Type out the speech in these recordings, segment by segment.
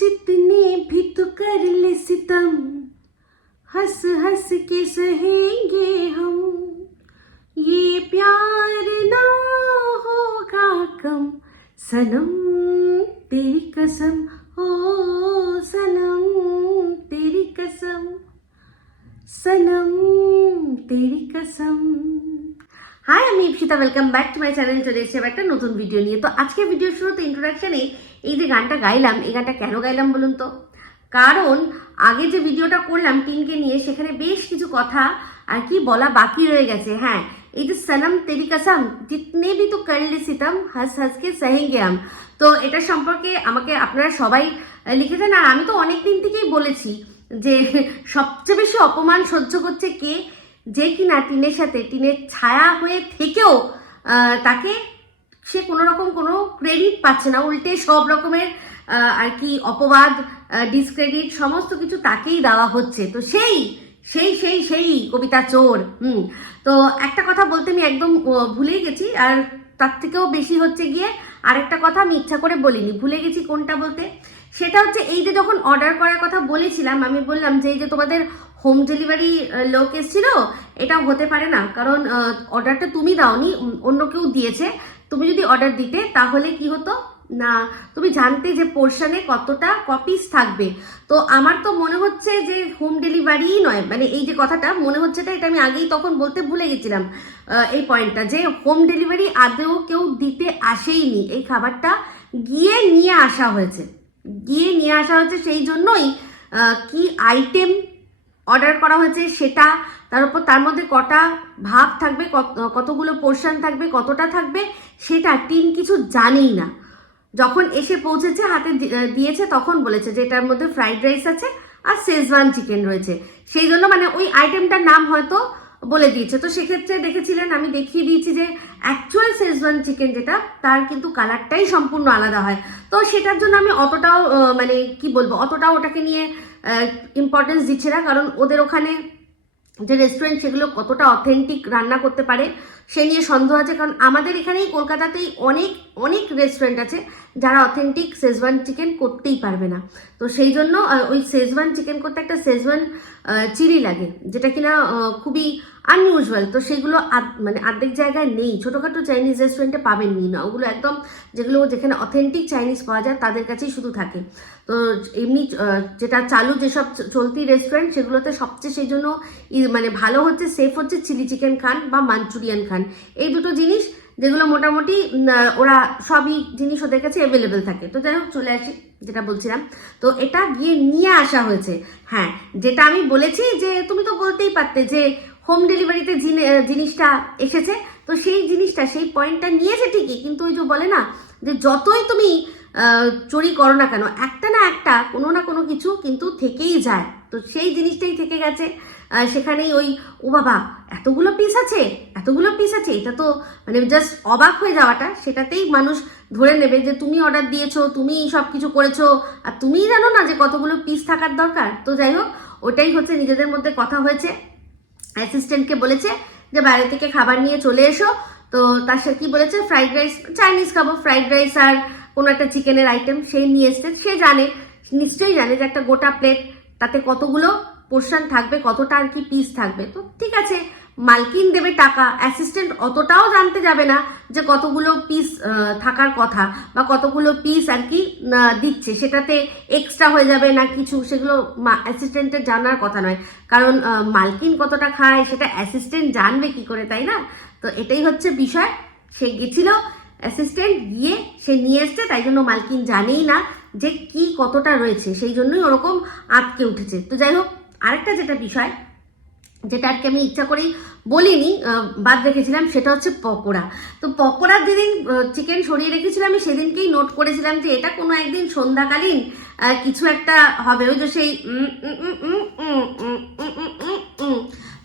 जितने भी तो कर ले सितम, हंस हंस के सहेंगे हम, ये प्यार ना होगा कम, सनम तेरी कसम, ओ सनम तेरी कसम, सनम तेरी कसम। হাই, আমি Ipsita, welcome back to my channel. চলে এসেছি একটা নতুন ভিডিও নিয়ে। তো আজকে ভিডিও শুরুতে ইন্ট্রোডাকশনে এই যে গানটা গাইলাম, এই গানটা কেন গাইলাম বলুন তো? কারণ আগে যে ভিডিওটা করলাম টিনকে নিয়ে, সেখানে বেশ কিছু কথা আর কি বলা বাকি রয়ে গেছে। হ্যাঁ, এই যে সনম তেরি কসম, জিতনে ভি তো কর লে সিতম, হাস হাস কে সহেঙ্গে হাম। তো এটা সম্পর্কে আমাকে আপনারা সবাই লিখেছেন, আর আমি তো অনেক দিন থেকেই বলেছি যে সবচেয়ে বেশি অপমান সহ্য করছে কে, যে কিনা টিনের সাথে টিনের ছায়া হয়ে থেকেও তাকে সে কোনো রকম কোনো ক্রেডিট পাচ্ছে না, উল্টে সব রকমের আর কি অপবাদ, ডিসক্রেডিট সমস্ত কিছু তাকেই দেওয়া হচ্ছে। তো সেই সেই সেই সেই কবিতা চোর। তো একটা কথা বলতে আমি একদম ভুলেই গেছি, আর তার থেকেও বেশি হচ্ছে গিয়ে আরেকটা কথা আমি ইচ্ছা করে বলিনি, ভুলে গেছি কোনটা বলতে। সেটা হচ্ছে এই যে যখন অর্ডার করার কথা বলেছিলাম, আমি বললাম যে এই যে তোমাদের হোম ডেলিভারি লোক এসেছিল, এটা হতে পারে না, কারণ অর্ডারটা তুমি দাওনি, অন্য কেউ দিয়েছে। তুমি যদি অর্ডার দিতে তাহলে কি হতো না, তুমি জানতে যে পোর্শনে কতটা কপিস থাকবে। তো আমার তো মনে হচ্ছে যে হোম ডেলিভারিই নয়, মানে এই যে কথাটা মনে হচ্ছে, এটা আমি আগেই তখন বলতে ভুলে গেছিলাম এই পয়েন্টটা, যে হোম ডেলিভারি আদৌ কেউ দিতে আসেইনি, এই খাবারটা গিয়ে নিয়ে আসা হয়েছে। সেই জন্যই কি আইটেম অর্ডার করা হয়েছে সেটা, তার উপর তার মধ্যে কটা ভাগ থাকবে, কতগুলো পোর্শন থাকবে, কতটা থাকবে, সেটা টিন কিছু জানেই না। যখন এসে পৌঁছেছে, হাতে দিয়েছে, তখন বলেছে যে এটার মধ্যে ফ্রাইড রাইস আছে আর শেজওয়ান চিকেন রয়েছে। সেই জন্য মানে ওই আইটেমটার নাম হয়তো বলে দিয়েছে। তো সেক্ষেত্রে দেখেছিলেন, আমি দেখিয়ে দিয়েছি যে অ্যাকচুয়াল শেজওয়ান চিকেন যেটা, তার কিন্তু কালারটাই সম্পূর্ণ আলাদা হয়। তো সেটার জন্য আমি অতটাও মানে কি বলবো, অতটাও ওটাকে নিয়ে ইম্পর্টেন্স দিচ্ছে না, কারণ ওদের ওখানে যে রেস্টুরেন্ট সেগুলো কতটা অথেন্টিক রান্না করতে পারে সে নিয়ে সন্দেহ আছে। কারণ আমাদের এখানেই কলকাতাতেই অনেক অনেক রেস্টুরেন্ট আছে যারা অথেন্টিক শেজওয়ান চিকেন করতেই পারবে না। তো সেই জন্য ওই শেজওয়ান চিকেন করতে একটা শেজওয়ান চিলি লাগে, যেটা কিনা খুবই আনইউজুয়াল। তো সেগুলো মানে অর্ধেক জায়গায় নেই, ছোটোখাটো চাইনিজ রেস্টুরেন্টে পাবেননি না, ওগুলো একদম যেখানে অথেন্টিক চাইনিজ পাওয়া যায় তাদের কাছেই শুধু থাকে। তো এমনি যেটা চালু যেসব চলতি রেস্টুরেন্ট, সেগুলোতে সবচেয়ে সেই জন্য মানে ভালো হচ্ছে, সেফ হচ্ছে চিলি চিকেন খান বা মাঞ্চুরিয়ান খান, এই দুটো জিনিস যেগুলো মোটামুটি ওরা সবই জিনিস ওদের কাছে অ্যাভেলেবেল থাকে। তো যাই হোক, চলে আসি যেটা বলছিলাম। তো এটা গিয়ে নিয়ে আসা হয়েছে। হ্যাঁ, যেটা আমি বলেছি যে তুমি তো বলতেই পারতে যে হোম ডেলিভারিতে জিনিসটা এসেছে, তো সেই জিনিসটা, সেই পয়েন্টটা নিয়েছে ঠিকই, কিন্তু ওই যে বলে না যে যতই তুমি চুরি করো না কেন, একটা না একটা কোনো না কোনো কিছু কিন্তু থেকেই যায়। তো সেই জিনিসটাই থেকে গেছে সেখানেই। ওই ও বাবা, এতগুলো পিস আছে, এটা তো মানে জাস্ট অবাক হয়ে যাওয়াটা, সেটাতেই মানুষ ধরে নেবে যে তুমি অর্ডার দিয়েছো, তুমি সব কিছু করেছো, আর তুমিই জানো না যে কতগুলো পিস থাকার দরকার। তো যাই হোক, ওটাই হচ্ছে নিজেদের মধ্যে কথা হয়েছে। অ্যাসিস্ট্যান্টকে বলেছে যে বাইরে থেকে খাবার নিয়ে চলে এসো। তো তার সাথে কি বলেছে, ফ্রাইড রাইস, চাইনিজ খাবো, ফ্রাইড রাইস আর কোনো একটা চিকেনের আইটেম সেই নিয়ে এসছে। সে জানে, নিশ্চয়ই জানে যে একটা গোটা প্লেট, তাতে কতগুলো পোর্শন থাকবে, কতটা আর কি পিস থাকবে। তো ঠিক আছে, মালকিন দেবে টাকা, অ্যাসিস্ট্যান্ট অতটাও জানতে যাবে না যে কতগুলো পিস থাকার কথা বা কতগুলো পিস আর কি দিচ্ছে, সেটাতে এক্সট্রা হয়ে যাবে না কিছু, সেগুলো অ্যাসিস্ট্যান্টের জানার কথা নয়। কারণ মালকিন কতটা খায় সেটা অ্যাসিস্ট্যান্ট জানবে কি করে, তাই না? তো এটাই হচ্ছে বিষয়। সে গেছিল, অ্যাসিস্ট্যান্ট গিয়ে সে নিয়ে এসছে, তাই জন্য মালকিন জানেই না যে কি কতটা রয়েছে, সেই জন্যই ওরকম আটকে উঠেছে। তো যাই হোক, আরেকটা যেটা বিষয়, যেটা আর কি আমি ইচ্ছা করেই বলিনি, বাদ রেখেছিলাম, সেটা হচ্ছে পকোড়া। তো পকোড়ার যেদিন চিকেন সরিয়ে রেখেছিলাম, আমি সেদিনকেই নোট করেছিলাম যে এটা কোনো একদিন সন্ধ্যাকালীন কিছু একটা হবে, ওই যে সেই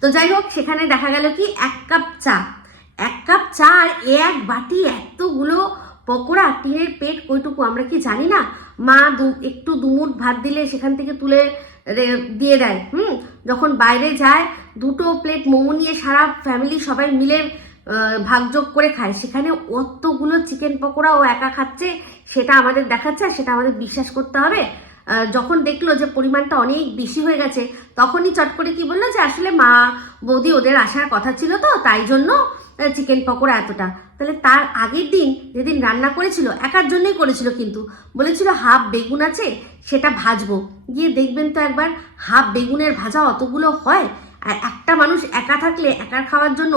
তো যাই হোক, সেখানে দেখা গেল কি এক কাপ চা আর এক বাটি এতগুলো পকোড়া। টিনের পেট কইটুকু আমরা কি জানি না, মা একটু দুমুঠ ভাত দিলে সেখান থেকে তুলে দিয়ে দেয়। যখন বাইরে যায়, দুটো প্লেট মোমো নিয়ে সারা ফ্যামিলি সবাই মিলে ভাগযোগ করে খায়, সেখানে অতগুলো চিকেন পকোড়া ও একা খাচ্ছে, সেটা আমাদের দেখাচ্ছে, আর সেটা আমাদের বিশ্বাস করতে হবে? যখন দেখলো যে পরিমাণটা অনেক বেশি হয়ে গেছে, তখনই চট করে কি বললো যে আসলে মা বৌদি ওদের আসার কথা ছিল, তো তাই জন্য চিকেন পকোড়া এতটা। তাহলে তার আগের দিন যেদিন রান্না করেছিল, একার জন্যই করেছিল, কিন্তু বলেছিল হাফ বেগুন আছে সেটা ভাজবো। গিয়ে দেখবেন তো একবার, হাফ বেগুনের ভাজা অতগুলো হয়? আর একটা মানুষ একা থাকলে একার খাওয়ার জন্য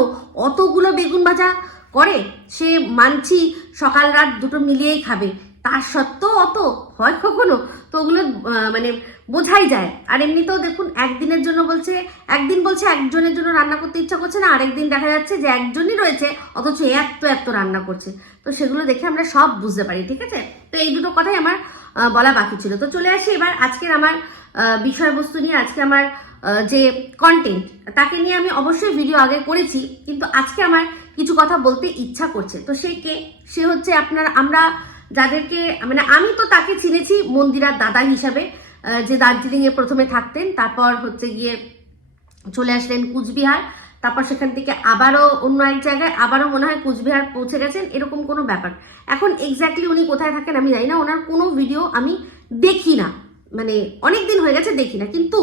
অতগুলো বেগুন ভাজা করে? সে মানছি সকাল রাত দুটো মিলিয়েই খাবে, তার সত্ত্বেও অত হয় কখনো? তো ওগুলো মানে বোঝাই যায়। আর এমনিতেও দেখুন, একদিনের জন্য বলছে, একদিন বলছে একজনের জন্য রান্না করতে ইচ্ছা করছে না, আরেকদিন দেখা যাচ্ছে যে একজনই রয়েছে অথচ এত এত রান্না করছে। তো সেগুলো দেখে আমরা সব বুঝতে পারি, ঠিক আছে? তো এই দুটো কথাই আমার বলা বাকি ছিল। তো চলে আসি এবার আজকের আমার বিষয়বস্তু নিয়ে। আজকে আমার যে কন্টেন্ট, তাকে নিয়ে আমি অবশ্যই ভিডিও আগে করেছি, কিন্তু আজকে আমার কিছু কথা বলতে ইচ্ছা করছে। তো সে কে? সে হচ্ছে আমরা যাদেরকে, মানে আমি তো তাকে চিনেছি মন্দিরার দাদা হিসাবে, যে দার্জিলিংয়ে প্রথমে থাকতেন, তারপর হচ্ছে গিয়ে চলে আসলেন কুচবিহার, তারপর সেখান থেকে আবারও অন্য এক জায়গায়, আবারও মনে হয় কুচবিহার পৌঁছে গেছেন, এরকম কোনো ব্যাপার। এখন এক্স্যাক্টলি উনি কোথায় থাকেন আমি জানি না, ওনার কোনো ভিডিও আমি দেখি না, মানে অনেক দিন হয়ে গেছে দেখি না। কিন্তু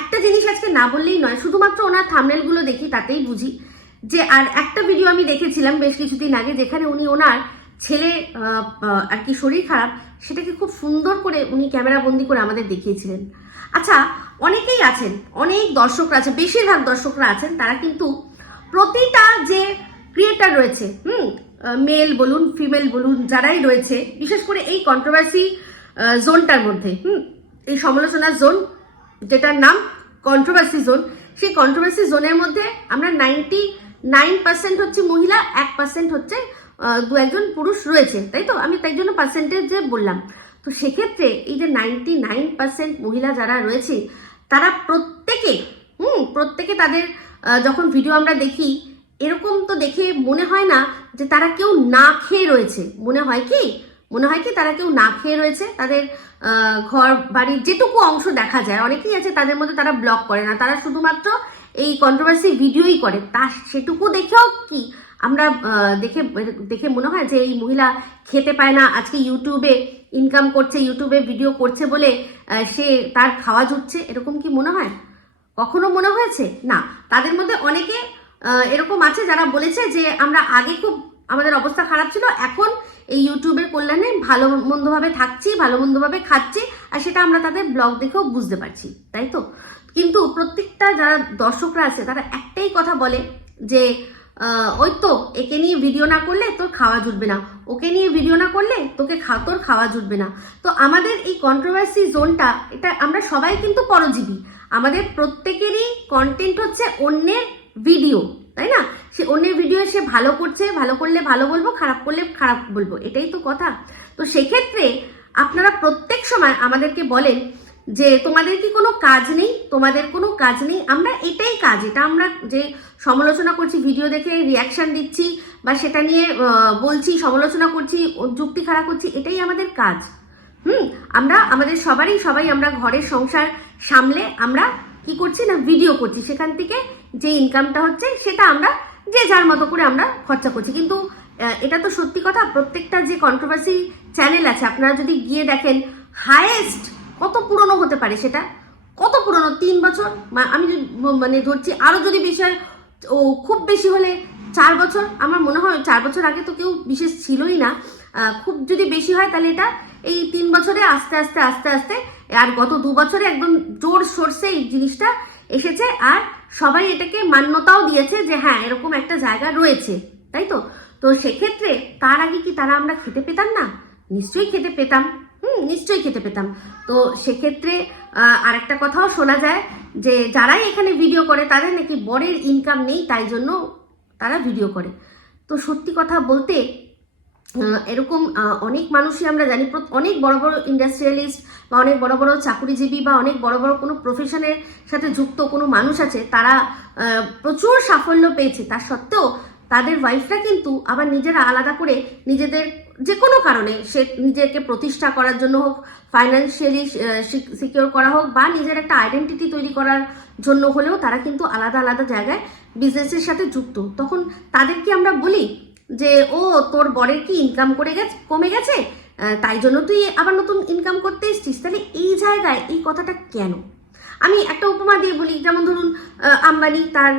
একটা জিনিস আজকে না বললেই নয়, শুধুমাত্র ওনার থাম্বনেলগুলো দেখি তাতেই বুঝি যে, আর একটা ভিডিও আমি দেখেছিলাম বেশ কিছুদিন আগে, যেখানে উনি ওনার ছেলে আর কি শরীর খারাপ, সেটাকে খুব সুন্দর করে উনি ক্যামেরা বন্দি করে আমাদের দেখিয়েছিলেন। আচ্ছা, অনেকেই আছেন, অনেক দর্শকরা আছে, বেশিরভাগ দর্শকরা আছেন, তারা কিন্তু প্রতিটা যে ক্রিয়েটার রয়েছে, মেল বলুন ফিমেল বলুন, যারাই রয়েছে, বিশেষ করে এই কন্ট্রোভার্সি জোনটার মধ্যে, এই সমালোচনার জোন যেটার নাম কন্ট্রোভার্সি জোন, সেই কন্ট্রোভার্সি জোনের মধ্যে আমরা 99% হচ্ছে মহিলা, 1% হচ্ছে দু একজন পুরুষ রয়েছে, তাই তো? আমি তাই জন্য পার্সেন্টেজে বললাম। তো সেক্ষেত্রে এই যে 99% মহিলা যারা রয়েছে, তারা প্রত্যেকে তাদের যখন ভিডিও আমরা দেখি, এরকম তো দেখে মনে হয় না যে তারা কেউ না খেয়ে রয়েছে। মনে হয় কি তারা কেউ না খেয়ে রয়েছে। তাদের ঘর বাড়ির যেটুকু অংশ দেখা যায়, অনেকেই আছে তাদের মধ্যে তারা ব্লগ করে না, তারা শুধুমাত্র এই কন্ট্রোভার্সি ভিডিওই করে। তা সেটুকু দেখেও কি আমরা দেখে মনে হয় যে এই মহিলা খেতে পায় না, আজকে ইউটিউবে ইনকাম করছে, ইউটিউবে ভিডিও করছে বলে সে তার খাওয়া জুটছে, এরকম কি মনে হয়? কখনো মনে হয়েছে না? তাদের মধ্যে অনেকে এরকম আছে যারা বলেছে যে আমরা আগে খুব আমাদের অবস্থা খারাপ ছিল, এখন এই ইউটিউবের কল্যাণে ভালো মন্দভাবে থাকছি, ভালো মন্দভাবে খাচ্ছি, আর সেটা আমরা তাদের ব্লগ দেখেও বুঝতে পারছি, তাই তো? কিন্তু প্রত্যেকটা যারা দর্শকরা আছে তারা একটাই কথা বলে যে ওই তো একে নিয়ে ভিডিও না করলে তোর খাওয়া জুটবে না, ওকে নিয়ে ভিডিও না করলে তোর খাওয়া জুটবে না। তো আমাদের এই কন্ট্রোভার্সি জোনটা, এটা আমরা সবাই কিন্তু পরজীবী, আমাদের প্রত্যেকেরই কন্টেন্ট হচ্ছে অন্যের ভিডিও, তাই না? সে অন্যের ভিডিও সে ভালো করছে, ভালো করলে ভালো বলবো, খারাপ করলে খারাপ বলবো, এটাই তো কথা। তো সেক্ষেত্রে আপনারা প্রত্যেক সময় আমাদেরকে বলেন যে তোমাদের কি কোনো কাজ নেই, তোমাদের কোনো কাজ নেই। আমরা এটাই কাজ, এটা আমরা যে সমালোচনা করছি, ভিডিও দেখে রিয়াকশন দিচ্ছি বা সেটা নিয়ে বলছি, সমালোচনা করছি, যুক্তি খাড়া করছি, এটাই আমাদের কাজ। আমরা আমাদের সবাই আমরা ঘরের সংসার সামলে আমরা কি করছি না, ভিডিও করছি, সেখান থেকে যে ইনকামটা হচ্ছে সেটা আমরা যে যার মতো করে আমরা খরচা করছি। কিন্তু এটা তো সত্যি কথা, প্রত্যেকটা যে কন্ট্রোভার্সি চ্যানেল আছে, আপনারা যদি গিয়ে দেখেন হাইয়েস্ট কত পুরনো হতে পারে, সেটা কত পুরনো, 3 বছর, আমি মানে ধরছি, আরো যদি বিষয় ও খুব বেশি হলে 4 বছর, আমার মনে হয় 4 বছর আগে তো কেউ বিশেষ ছিলই না, খুব যদি বেশি হয় তাহলে এটা এই 3 বছরে আস্তে আস্তে আর গত 2 বছরে একদম জোর সোর্সে এই জিনিসটা এসেছে, আর সবাই এটাকে মান্যতাও দিয়েছে যে হ্যাঁ এরকম একটা জায়গা রয়েছে, তাই তো? তো সেক্ষেত্রে তার আগে কি তারা আমরা খেতে পেতাম না? নিশ্চয়ই খেতে পেতাম, নিশ্চয়ই খেতে পেতাম। তো সেক্ষেত্রে আর একটা কথাও শোনা যায় যে যারাই এখানে ভিডিও করে তাদের নাকি বরের ইনকাম নেই, তাই জন্য তারা ভিডিও করে। তো সত্যি কথা বলতে এরকম অনেক মানুষই আমরা জানি, অনেক বড় বড় ইন্ডাস্ট্রিয়ালিস্ট বা অনেক বড় বড় চাকুরিজীবী বা অনেক বড় বড় কোনো প্রফেশনের সাথে যুক্ত কোনো মানুষ আছে, তারা প্রচুর সাফল্য পেয়েছে, তার সত্ত্বেও তাদের ওয়াইফরা কিন্তু আবার নিজেরা আলাদা করে নিজেদের যে কোনো কারণে, সে নিজেকে প্রতিষ্ঠা করার জন্য হোক, ফাইন্যান্সিয়ালি সিকিওর করা হোক, বা নিজের একটা আইডেন্টিটি তৈরি করার জন্য হলেও তারা কিন্তু আলাদা আলাদা জায়গায় বিজনেসের সাথে যুক্ত। তখন তাদেরকে আমরা বলি যে ও তোর বরের কি ইনকাম কমে গেছে, তাই জন্য তুই আবার নতুন ইনকাম করতে এসছিস। তাহলে এই জায়গায় এই কথাটা কেন? আমি একটা উপমা দিয়ে বলি, যেমন ধরুন আম্বানি তার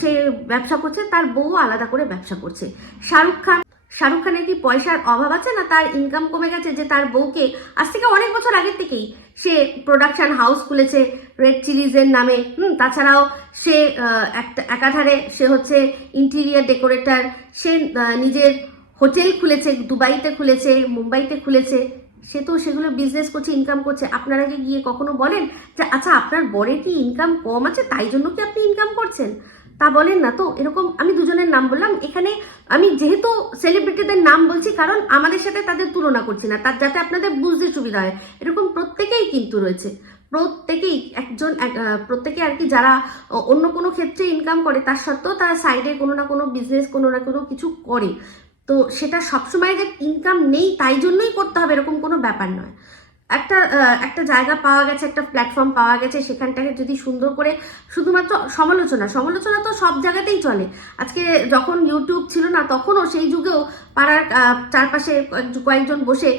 সে ব্যবসা করছে, তার বউ আলাদা করে ব্যবসা করছে। শাহরুখ খানের কি পয়সার অভাব আছে না? তার ইনকাম কমে গেছে যে তার বউকে আজ থেকে অনেক বছর আগের থেকেই সে প্রোডাকশন হাউস খুলেছে রেড চিলিজের নামে। তাছাড়াও সে একাধারে সে হচ্ছে ইন্টেরিয়ার ডেকোরেটর, সে নিজের হোটেল খুলেছে, দুবাইতে খুলেছে, মুম্বাইতে খুলেছে, সে তো সেগুলো বিজনেস করছে, ইনকাম করছে। আপনারা কি গিয়ে কখনো বলেন যে আচ্ছা আপনার বরের কি ইনকাম কম আছে তাই জন্য কি আপনি ইনকাম করছেন? তা বলেন না তো। এরকম আমি দুজনের নাম বললাম, এখানে আমি যেহেতু সেলিব্রিটিদের নাম বলছি কারণ আমাদের সাথে তাদের তুলনা করছি না, তার যাতে আপনাদের বুঝতে সুবিধা হয়। এরকম প্রত্যেকেই কিন্তু রয়েছে, প্রত্যেকেই প্রত্যেকে আর কি, যারা অন্য কোনো ক্ষেত্রে ইনকাম করে তার সত্ত্বেও তারা সাইডে কোনো না কোনো বিজনেস, কোনো না কোনো কিছু করে। তো সেটা সবসময় যে ইনকাম নেই তাই জন্যই করতে হবে এরকম কোনো ব্যাপার নয়। একটা জায়গা পাওয়া গেছে, একটা প্ল্যাটফর্ম পাওয়া গেছে, সেখানটাকে যদি সুন্দর করে শুধুমাত্র সমালোচনা তো সব জায়গাতেই চলে। আজকে যখন ইউটিউব ছিল না তখনও সেই যুগেও পাড়ার চারপাশে কয়েকজন বসে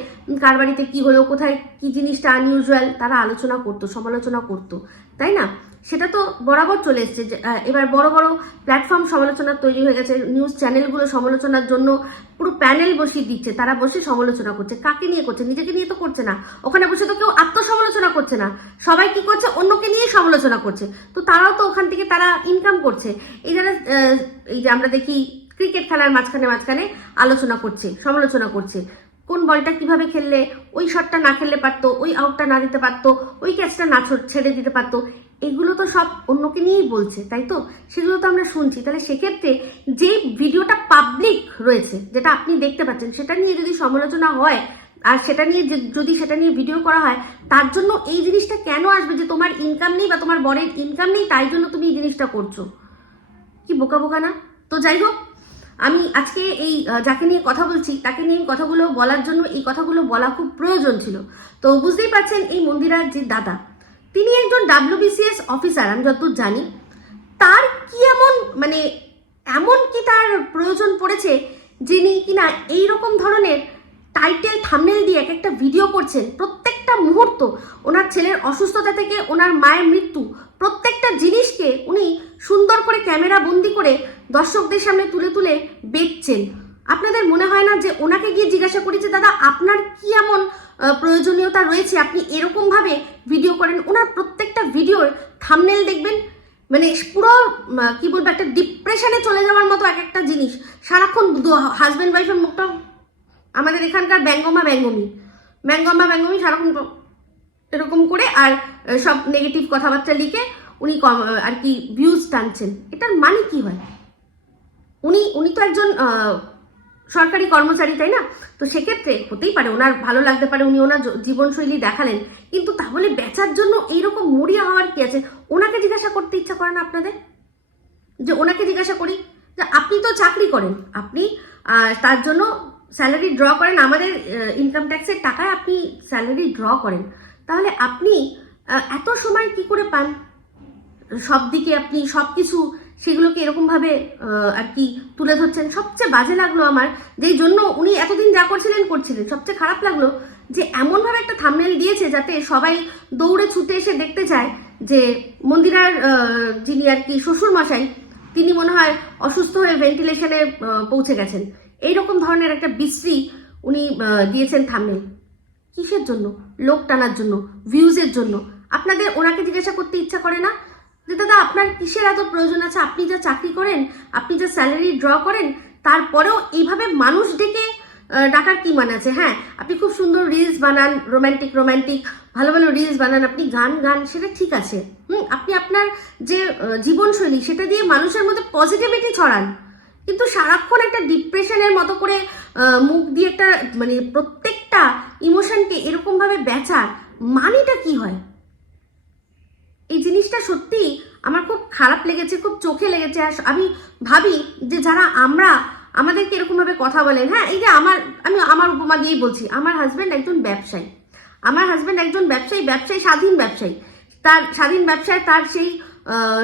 কার বাড়িতে কি হলো, কোথায় কি জিনিসটা আনইউজুয়াল, তারা আলোচনা করতো, সমালোচনা করতো, তাই না? সেটা তো বরাবর চলে এসছে। এবার বড় বড় প্ল্যাটফর্ম সমালোচনার তৈরি হয়ে গেছে, নিউজ চ্যানেলগুলো সমালোচনার জন্য পুরো প্যানেল বসিয়ে দিচ্ছে, তারা বসে সমালোচনা করছে। কাকে নিয়ে করছে? নিজেকে নিয়ে তো করছে না, ওখানে বসে তো কেউ আত্মসমালোচনা করছে না, সবাই কি করছে? অন্যকে নিয়ে সমালোচনা করছে। তো তারাও তো ওখান থেকে তারা ইনকাম করছে। এই যারা এই যে আমরা দেখি ক্রিকেট খেলার মাঝখানে আলোচনা করছে, সমালোচনা করছে, কোন বলটা কিভাবে খেললে, ওই শটটা না খেললে পারতো, ওই আউটটা না দিতে পারতো, ওই ক্যাচটা না ছেড়ে দিতে পারতো, এগুলো তো সব অন্যকে নিয়েই বলছে, তাই তো? সেগুলো তো আমরা শুনছি। তাহলে সেক্ষেত্রে যে ভিডিওটা পাবলিক রয়েছে, যেটা আপনি দেখতে পাচ্ছেন, সেটা নিয়ে যদি সমালোচনা হয় আর সেটা নিয়ে ভিডিও করা হয়, তার জন্য এই জিনিসটা কেন আসবে যে তোমার ইনকাম নেই বা তোমার বরের ইনকাম নেই তাই জন্য তুমি এই জিনিসটা করছো? কি বোকা না? তো যাই হোক, আমি আজকে এই যাকে নিয়ে কথা বলছি তাকে নিয়ে কথাগুলো বলার জন্য এই কথাগুলো বলা খুব প্রয়োজন ছিল। তো বুঝতেই পারছেন, এই মন্দিরার যে দাদা, তিনি একজন WBCS অফিসার, আমি যতদূর জানি। তার কি এমন কি তার প্রয়োজন পড়েছে যিনি কিনা এইরকম ধরনের টাইটেল থাম্বনেল দিয়ে এক একটা ভিডিও করছেন? প্রত্যেকটা মুহূর্ত, ওনার ছেলের অসুস্থতা থেকে ওনার মায়ের মৃত্যু, প্রত্যেকটা জিনিসকে উনি সুন্দর করে ক্যামেরা বন্দি করে দর্শকদের সামনে তুলে বেচছেন। আপনাদের মনে হয় না যে ওনাকে গিয়ে জিজ্ঞাসা করি যে দাদা আপনার কি এমন প্রয়োজনীয়তা রয়েছে আপনি এরকম ভাবে ভিডিও করেন? ওনার প্রত্যেকটা ভিডিওর থাম্বনেল দেখবেন, পুরো কি বলবো, একটা ডিপ্রেশনে চলে যাওয়ার মতো এক একটা জিনিস। সারাক্ষণ হাজব্যান্ড ওয়াইফের মুখটা, আমাদের এখানকার ব্যঙ্গমা ব্যঙ্গমি সারাক্ষণ এরকম করে আর সব নেগেটিভ কথাবার্তা লিখে উনি আর কি ভিউজ টানছেন। এটার মানে কি হয়? উনি তো একজন সরকারি কর্মচারী, তাই না? তো সেক্ষেত্রে হতেই পারে ওনার ভালো লাগতে পারে, উনি ওনার জীবনশৈলী দেখালেন, কিন্তু তাহলে বেচার জন্য এইরকম মরিয়া হওয়ার কি আছে? ওনাকে জিজ্ঞাসা করতে ইচ্ছা করে না আপনাদের? যে ওনাকে জিজ্ঞাসা করি যে আপনি তো চাকরি করেন, আপনি তার জন্য স্যালারি ড্র করেন, আমাদের ইনকাম ট্যাক্সের টাকায় আপনি স্যালারি ড্র করেন, তাহলে আপনি এত সময় কি করে পান? সব দিকে আপনি সব কিছু সেগুলোকে এরকমভাবে আর কি তুলে ধরছেন। সবচেয়ে বাজে লাগলো আমার, যেই জন্য উনি এতদিন যা করছিলেন, সবচেয়ে খারাপ লাগলো যে এমনভাবে একটা থাম্বনেল দিয়েছে যাতে সবাই দৌড়ে ছুটে এসে দেখতে চায় যে মন্দিরার যিনি আর কি শ্বশুর মশাই, তিনি মনে হয় অসুস্থ হয়ে ভেন্টিলেশনে পৌঁছে গেছেন। এইরকম ধরনের একটা বিশ্রী উনি দিয়েছেন থাম্বনেল। কিসের জন্য? লোক টানার জন্য, ভিউজের জন্য। আপনাদের ওনাকে জিজ্ঞাসা করতে ইচ্ছা করে না যে দাদা আপনার কিসের এত প্রয়োজন আছে? আপনি যা চাকরি করেন, আপনি যা স্যালারি ড্র করেন, তারপরেও এইভাবে মানুষ ডেকে ডাকার কি মানে আছে? হ্যাঁ, আপনি খুব সুন্দর রিলস বানান, রোম্যান্টিক ভালো রিলস বানান, আপনি গান সেটা ঠিক আছে। আপনি আপনার যে জীবনশৈলী সেটা দিয়ে মানুষের মধ্যে পজিটিভিটি ছড়ান, কিন্তু সারাক্ষণ একটা ডিপ্রেশনের মতো করে মুখ দিয়ে একটা প্রত্যেকটা ইমোশনকে এরকম ভাবে বেচার মানেটা কি হয়? এই জিনিসটা সত্যি আমার খুব খারাপ লেগেছে, খুব চোখে লেগেছে। আর আমি ভাবি যে যারা আমাদেরকে এরকম ভাবে কথা বলেন, হ্যাঁ, এই যে আমি আমার উপমা দিয়েই বলছি, আমার হাজব্যান্ড একজন ব্যবসায়ী, স্বাধীন ব্যবসায়ী। তার স্বাধীন ব্যবসায় তার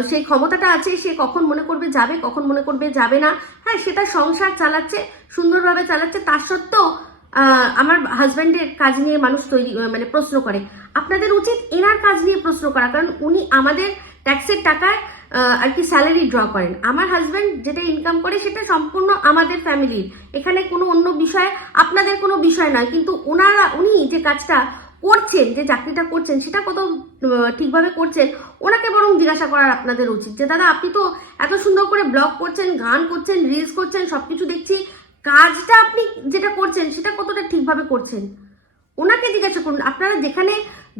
সেই ক্ষমতাটা আছে, সে কখন মনে করবে যাবে, কখন মনে করবে যাবে না। হ্যাঁ, সেটা সংসার চালাচ্ছে, সুন্দরভাবে চালাচ্ছে। তার সত্ত্বেও আমার হাজব্যান্ডের কাজ নিয়ে মানুষ মানে প্রশ্ন করে, আপনাদের উচিত এনার কাজ নিয়ে প্রশ্ন করা, কারণ উনি আমাদের ট্যাক্সের টাকায় আর কি স্যালারি ড্র করেন। আমার হাজব্যান্ড যেটা ইনকাম করে সেটা সম্পূর্ণ আমাদের ফ্যামিলির, এখানে কোনো অন্য বিষয় আপনাদের কোনো বিষয় নয়। কিন্তু উনি যে কাজটা করছেন, যে চাকরিটা করছেন, সেটা কত ঠিকভাবে করছেন ওনাকে বরং জিজ্ঞাসা করার আপনাদের উচিত, যে দাদা আপনি তো এত সুন্দর করে ব্লগ করছেন, গান করছেন, রিলস করছেন, সবকিছু দেখছি, কাজটা আপনি যেটা করছেন সেটা কতটা ঠিকভাবে করছেন ওনাকে জিজ্ঞাসা করুন। আপনারা যেখানে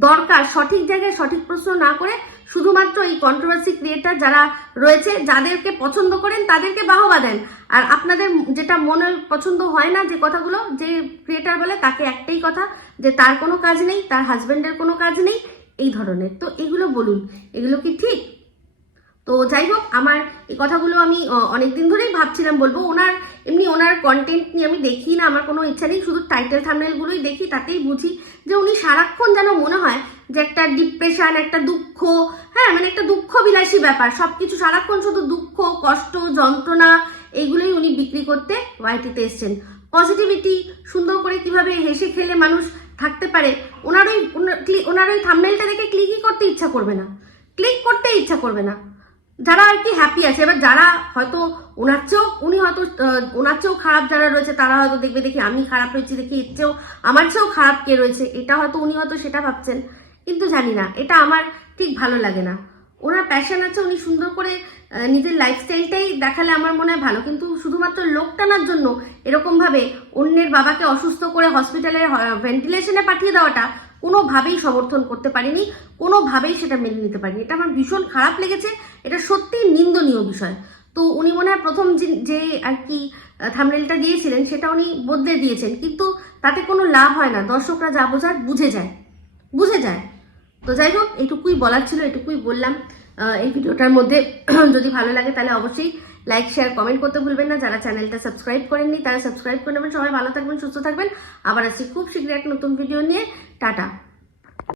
দরকার সঠিক জায়গায় সঠিক প্রশ্ন না করে শুধুমাত্র এই কন্ট্রোভার্সি ক্রিয়েটার যারা রয়েছে, যাদেরকে পছন্দ করেন তাদেরকে বাহবা দেন, আর আপনাদের যেটা মনে পছন্দ হয় না, যে কথাগুলো যে ক্রিয়েটার বলে, তাকে একটাই কথা, যে তার কোনো কাজ নেই, তার হাজবেন্ডের কোনো কাজ নেই, এই ধরনের। তো এগুলো বলুন, এগুলো কি ঠিক? তো যাই হোক, আমার এই কথাগুলো আমি অনেকদিন ধরেই ভাবছিলাম বলবো। ওনার কন্টেন্ট নিয়ে আমি দেখি না, আমার কোনো ইচ্ছা নেই, শুধু টাইটেল থাম্বনেলগুলোই দেখি, তাতেই বুঝি যে উনি সারাক্ষণ যেন মনে হয় যে একটা ডিপ্রেশন, একটা দুঃখ, হ্যাঁ মানে একটা দুঃখ বিলাসী ব্যাপার, সবকিছু সারাক্ষণ শুধু দুঃখ, কষ্ট, যন্ত্রণা, এইগুলোই উনি বিক্রি করতে ওয়াইটিতে এসছেন। পজিটিভিটি, সুন্দর করে কিভাবে হেসে খেলে মানুষ থাকতে পারে, ওনার ওই থাম্বনেলটা দেখে ক্লিকই করতে ইচ্ছা করবে না, ক্লিক করতে ইচ্ছা করবে না, যারা আর কি হ্যাপি আছে। এবার যারা হয়তো ওনার চেয়েও খারাপ যারা রয়েছে, তারা হয়তো দেখবে দেখি আমি খারাপ রয়েছি, দেখি এর চেয়েও আমার চেয়েও খারাপ কে রয়েছে, এটা হয়তো উনি হয়তো সেটা ভাবছেন। কিন্তু জানি না, এটা আমার ঠিক ভালো লাগে না। ওনার প্যাশন আছে, উনি সুন্দর করে নিজের লাইফস্টাইলটাই দেখালে আমার মনে হয় ভালো, কিন্তু শুধুমাত্র লোক টানার জন্য এরকমভাবে অন্যের বাবাকে অসুস্থ করে হসপিটালে ভেন্টিলেশনে পাঠিয়ে দেওয়াটা কোনোভাবেই সমর্থন করতে পারিনি, কোনোভাবেই সেটা মেনে নিতে পারিনি। এটা আমার ভীষণ খারাপ লেগেছে, এটা সত্যি নিন্দনীয় বিষয়। তো উনি মনে হয় প্রথম যে আর কি থাম্বনেলটা দিয়েছিলেন সেটা উনি বদলে দিয়েছেন, কিন্তু তাতে কোনো লাভ হয় না, দর্শকরা যা বোঝার বুঝে যায়। তো যাই হোক, এইটুকুই বলার ছিল, এটুকুই বললাম এই ভিডিওটার মধ্যে। যদি ভালো লাগে তাহলে অবশ্যই লাইক, শেয়ার, কমেন্ট করতে ভুলবেন না। যারা চ্যানেলটা সাবস্ক্রাইব করেননি তারা সাবস্ক্রাইব করে নেবেন। সবাই ভালো থাকবেন, সুস্থ থাকবেন। আবার আসছি খুব শীঘ্রই একটা নতুন ভিডিও নিয়ে। টাটা।